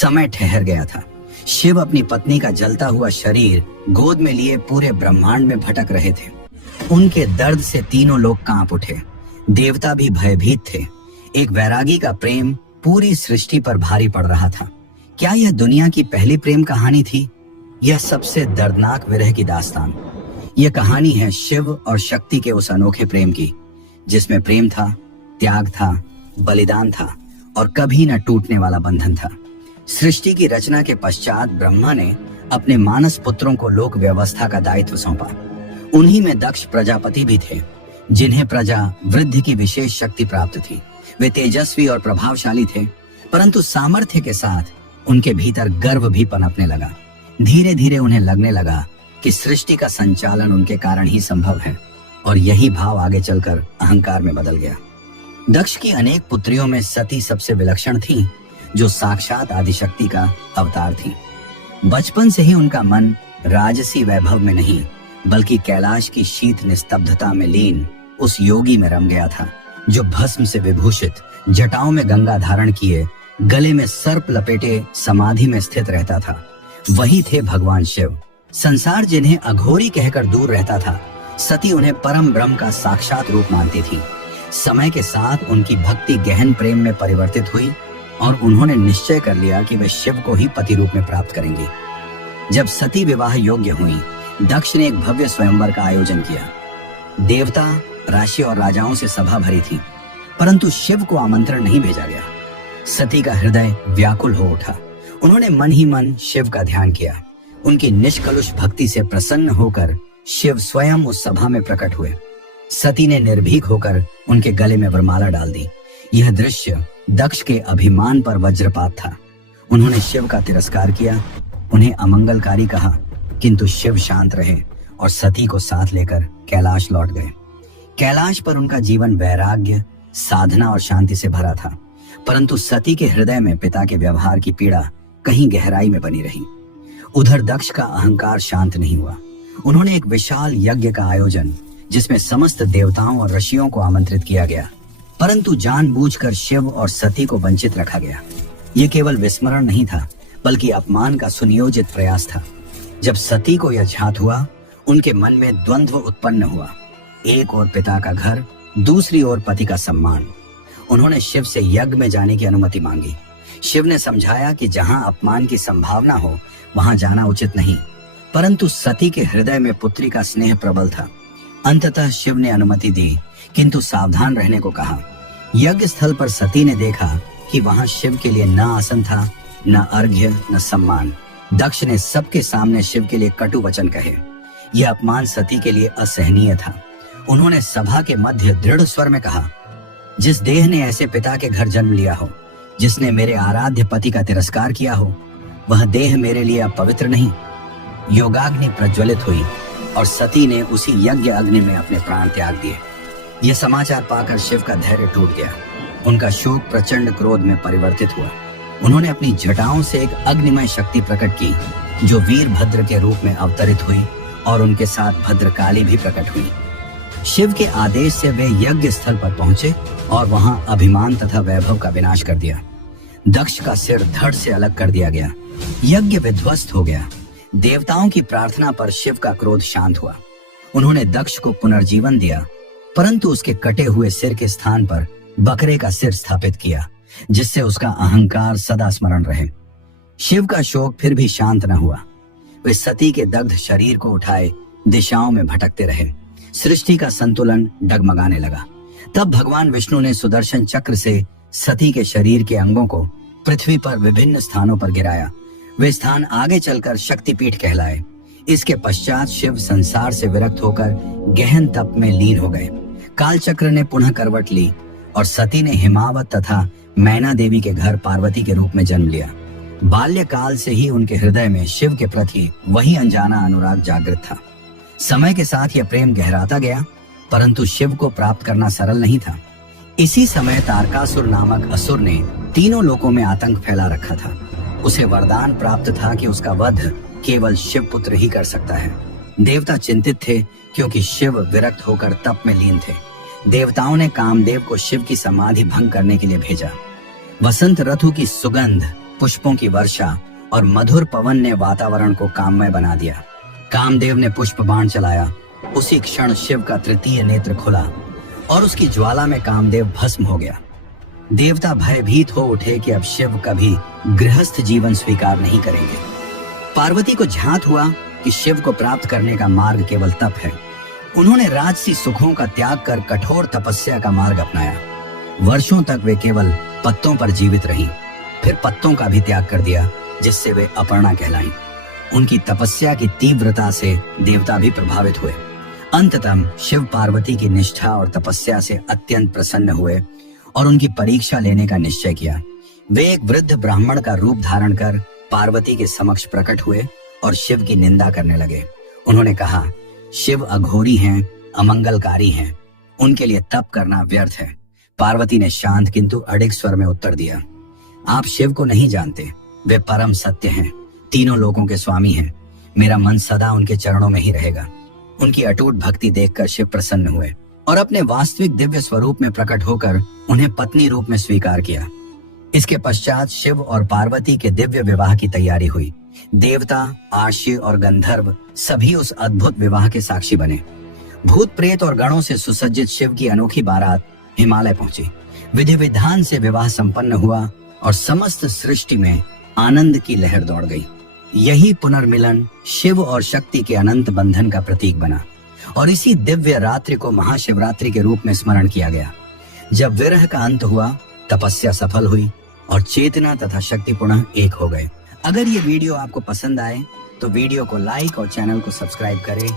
समय ठहर गया था। शिव अपनी पत्नी का जलता हुआ शरीर गोद में लिए पूरे ब्रह्मांड में भटक रहे थे। उनके दर्द से तीनों लोग कांप उठे। देवता भी भयभीत थे। एक वैरागी का प्रेम पूरी सृष्टि पर भारी पड़ रहा था। क्या यह दुनिया की पहली प्रेम कहानी थी? यह सबसे दर्दनाक विरह की दास्तान। यह कहानी है शिव और शक्ति के उस अनोखे प्रेम की, जिसमें प्रेम था, त्याग था, बलिदान था और कभी न टूटने वाला बंधन था। सृष्टि की रचना के पश्चात ब्रह्मा ने अपने मानस पुत्रों को लोक व्यवस्था का दायित्व सौंपा। उन्हीं में दक्ष प्रजापति भी थे, जिन्हें प्रजा वृद्धि की विशेष शक्ति प्राप्त थी। वे तेजस्वी और प्रभावशाली थे, परंतु सामर्थ्य के साथ उनके भीतर गर्व भी पनपने लगा। धीरे धीरे उन्हें लगने लगा कि सृष्टि का संचालन उनके कारण ही संभव है, और यही भाव आगे चलकर अहंकार में बदल गया। दक्ष की अनेक पुत्रियों में सती सबसे विलक्षण थी, जो साक्षात आदिशक्ति का अवतार थी। बचपन से ही उनका मन राजसी वैभव में नहीं, बल्कि कैलाश की शीत निस्तब्धता में लीन उस योगी में रम गया था, जो भस्म से विभूषित, जटाओं में गंगा धारण किए, गले में सर्प लपेटे समाधि में स्थित रहता था। वही थे भगवान शिव। संसार जिन्हें अघोरी कहकर दूर रहता था, सती उन्हें परम ब्रह्म का साक्षात रूप मानती थी। समय के साथ उनकी भक्ति गहन प्रेम में परिवर्तित हुई और उन्होंने निश्चय कर लिया कि वे शिव को ही पति रूप में प्राप्त करेंगे। जब सती विवाह योग्य हुई, दक्ष ने एक भव्य स्वयंवर का आयोजन किया। देवता, राशि और राजाओं से सभा भरी थी, परंतु शिव को आमंत्रण नहीं भेजा गया। सती का हृदय व्याकुल हो उठा। उन्होंने मन ही मन शिव का ध्यान किया। उनकी निष्कलुष भक्ति से प्रसन्न होकर शिव स्वयं उस सभा में प्रकट हुए। सती ने निर्भीक होकर उनके गले में वरमाला डाल दी। यह दृश्य दक्ष के अभिमान पर वज्रपात था। उन्होंने शिव का तिरस्कार किया, उन्हें अमंगलकारी कहा, किंतु शिव शांत रहे और सती को साथ लेकर कैलाश लौट गए। कैलाश पर उनका जीवन वैराग्य, साधना और शांति से भरा था, परंतु सती के हृदय में पिता के व्यवहार की पीड़ा कहीं गहराई में बनी रही। उधर दक्ष का अहंकार शांत नहीं हुआ। उन्होंने एक विशाल यज्ञ का आयोजन, जिसमें समस्त देवताओं और ऋषियों को आमंत्रित किया गया, परंतु जानबूझकर शिव और सती को वंचित रखा गया। यह केवल विस्मरण नहीं था, बल्कि अपमान का सुनियोजित प्रयास था। जब सती को यह ज्ञात हुआ, उनके मन में द्वंद्व उत्पन्न हुआ। एक ओर पिता का घर, दूसरी ओर पति का सम्मान। उन्होंने शिव से यज्ञ में जाने की अनुमति मांगी। शिव ने समझाया कि जहां अपमान की संभावना हो, वहां जाना उचित नहीं, परंतु सती के हृदय में पुत्री का स्नेह प्रबल था। अंततः शिव ने अनुमति दी, किंतु सावधान रहने को कहा। यज्ञ स्थल पर सती ने देखा कि वहां शिव के लिए न आसन था, न अर्घ्य, न सम्मान। दक्ष ने सबके सामने शिव के लिए कटु वचन कहे। यह अपमान सती के लिए असहनीय था। उन्होंने सभा के मध्य दृढ़ स्वर में कहा, जिस देह ने ऐसे पिता के घर जन्म लिया हो, जिसने मेरे आराध्य पति का तिरस्कार किया हो, वह देह मेरे लिए अपवित्र नहीं। योगाग्नि प्रज्वलित हुई और सती ने उसी यज्ञ अग्नि में अपने प्राण त्याग दिए। यह समाचार पाकर शिव का धैर्य टूट गया। उनका शोक प्रचंड क्रोध में परिवर्तित हुआ। उन्होंने अपनी जटाओं से एक अग्निमय शक्ति प्रकट की, जो वीरभद्र के रूप में अवतरित हुई, और उनके साथ भद्रकाली भी प्रकट हुई। शिव के आदेश से वे यज्ञ स्थल पर पहुंचे और वहां अभिमान तथा वैभव का विनाश कर दिया। दक्ष का सिर धड़ से अलग कर दिया गया। यज्ञ विध्वस्त हो गया। देवताओं की प्रार्थना पर शिव का क्रोध शांत हुआ। उन्होंने दक्ष को पुनर्जीवन दिया, परंतु उसके कटे हुए सिर के स्थान पर बकरे का सिर स्थापित किया, जिससे उसका अहंकार सदा स्मरण रहे। शिव का शोक फिर भी शांत न हुआ। वे सती के दग्ध शरीर को उठाए दिशाओं में भटकते रहे। सृष्टि का संतुलन डगमगाने लगा। तब भगवान विष्णु ने सुदर्शन चक्र से सती के शरीर के अंगों को पृथ्वी पर विभिन्न स्थानों पर गिराया। वे स्थान आगे चलकर शक्तिपीठ कहलाए। इसके पश्चात शिव संसार से विरक्त होकर गहन तप में लीन हो गए। कालचक्र ने पुनः करवट ली और सती ने हिमावत तथा मैना देवी के घर पार्वती के रूप में जन्म लिया। बाल्यकाल से ही उनके हृदय में शिव के प्रति वही अनजाना अनुराग जागृत था। समय के साथ यह प्रेम गहराता गया, परंतु शिव को प्राप्त करना सरल नहीं था। इसी समय तारकासुर नामक असुर ने तीनों लोकों में आतंक फैला रखा था। उसे वरदान प्राप्त था कि उसका वध केवल शिव पुत्र ही कर सकता है। देवता चिंतित थे, क्योंकि शिव विरक्त होकर तप में लीन थे। देवताओं ने कामदेव को शिव की समाधि भंग करने के लिए भेजा। वसंत ऋतु की सुगंध पुष्पों की वर्षा और मधुर पवन ने वातावरण को काममय बना दिया। कामदेव ने पुष्प बाण चलाया। उसी क्षण शिव का तृतीय नेत्र खुला और उसकी ज्वाला में कामदेव भस्म हो गया। देवता भयभीत हो उठे कि अब शिव कभी गृहस्थ जीवन स्वीकार नहीं करेंगे। पार्वती को झांत हुआ कि शिव को प्राप्त करने का मार्ग केवल तप है। उन्होंने राजसी सुखों का त्याग कर कठोर तपस्या का मार्ग अपनाया। वर्षों तक वे केवल पत्तों पर जीवित रहीं, फिर पत्तों का भी त्याग कर दिया, जिससे वे अपर्णा कहलाईं। उनकी तपस्या की तीव्रता से देवता भी प्रभावित हुए। अंततः शिव पार्वती की निष्ठा और तपस्या से अत्यंत प्रसन्न हुए और उनकी परीक्षा लेने का निश्चय किया। वे एक वृद्ध ब्राह्मण का रूप धारण कर पार्वती के समक्ष प्रकट हुए और शिव की निंदा करने लगे। उन्होंने कहा, शिव अघोरी हैं, अमंगलकारी हैं, उनके लिए तप करना व्यर्थ है। पार्वती ने शांत किंतु अडिग स्वर में उत्तर दिया, आप शिव को नहीं जानते, वे परम सत्य हैं, तीनों लोकों के स्वामी हैं। मेरा मन सदा उनके चरणों में ही रहेगा। उनकी अटूट भक्ति देखकर शिव प्रसन्न हुए और अपने वास्तविक दिव्य स्वरूप में प्रकट होकर उन्हें पत्नी रूप में स्वीकार किया। इसके पश्चात शिव और पार्वती के दिव्य विवाह की तैयारी हुई। देवता, आर्षि और गंधर्व सभी उस अद्भुत विवाह के साक्षी बने। भूत प्रेत और गणों से सुसज्जित शिव की अनोखी बारात हिमालय पहुंची। विधि विधान से विवाह संपन्न हुआ और समस्त सृष्टि में आनंद की लहर दौड़ गई। यही पुनर्मिलन शिव और शक्ति के अनंत बंधन का प्रतीक बना और इसी दिव्य रात्रि को महाशिवरात्रि के रूप में स्मरण किया गया। जब विरह का अंत हुआ, तपस्या सफल हुई और चेतना तथा शक्ति पुनः एक हो गए। अगर ये वीडियो आपको पसंद आए तो वीडियो को लाइक और चैनल को सब्सक्राइब करें